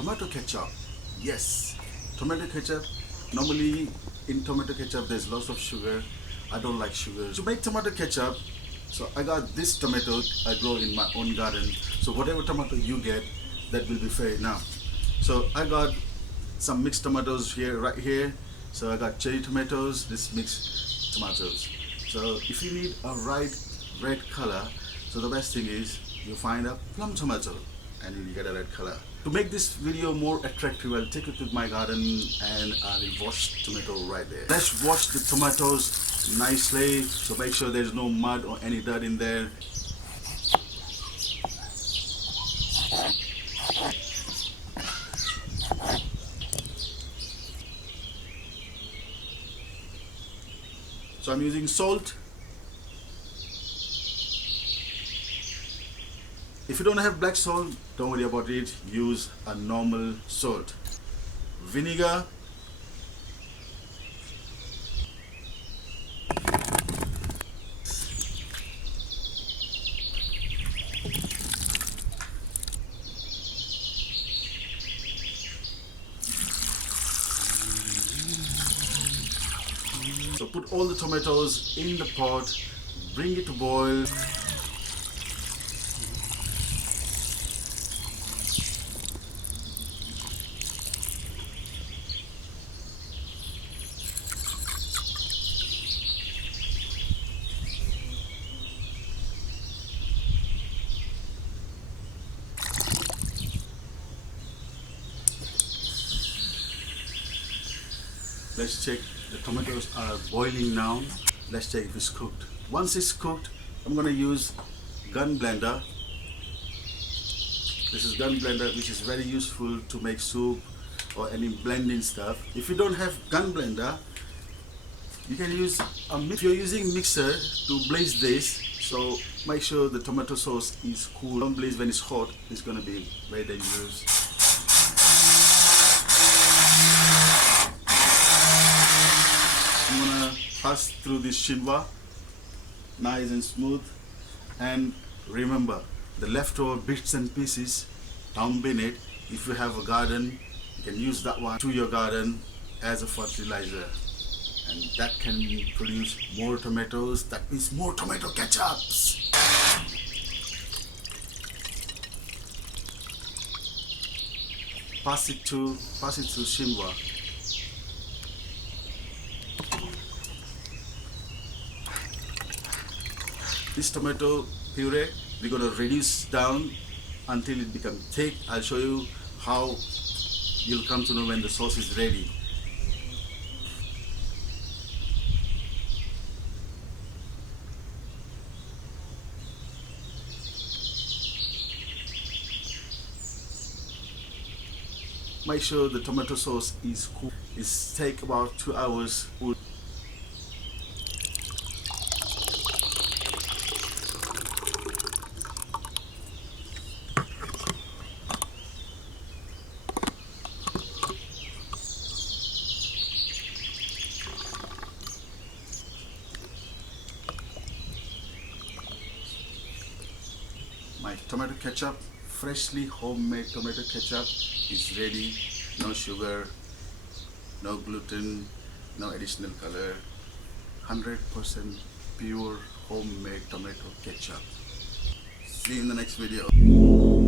tomato ketchup. Yes, tomato ketchup. Normally in tomato ketchup there's lots of sugar. I don't like sugar. To make tomato ketchup, so I got this tomato I grow in my own garden. So whatever tomato you get, that will be fair enough. So I got some mixed tomatoes here, right here. So I got cherry tomatoes, this mixed tomatoes. So if you need a right red color, so the best thing is you find a plum tomato and you get a red color. To make this video more attractive, I'll take you to my garden and I will wash tomato right there. Let's wash the tomatoes nicely, so make sure there's no mud or any dirt in there. So I'm using salt. If you don't have black salt, don't worry about it, use a normal salt. Vinegar. So put all the tomatoes in the pot, bring it to boil. Let's check, the tomatoes are boiling now. Let's check if it's cooked. Once it's cooked, I'm going to use gun blender. This is gun blender, which is very useful to make soup or any blending stuff. If you don't have gun blender, you can use if you're using mixer to blaze this, so make sure the tomato sauce is cool. Don't blaze when it's hot, it's going to be very dangerous. I'm gonna pass through this chinois, nice and smooth. And remember, the leftover bits and pieces, don't bin it. If you have a garden, you can use that one to your garden as a fertilizer, and that can produce more tomatoes. That means more tomato ketchups. Pass it through chinois. This tomato puree, we're going to reduce down until it becomes thick. I'll show you how you'll come to know when the sauce is ready. Make sure the tomato sauce is cool. It takes about 2 hours. My tomato ketchup, freshly homemade tomato ketchup, is ready. No sugar, no gluten, no additional color. 100% pure homemade tomato ketchup. See you in the next video.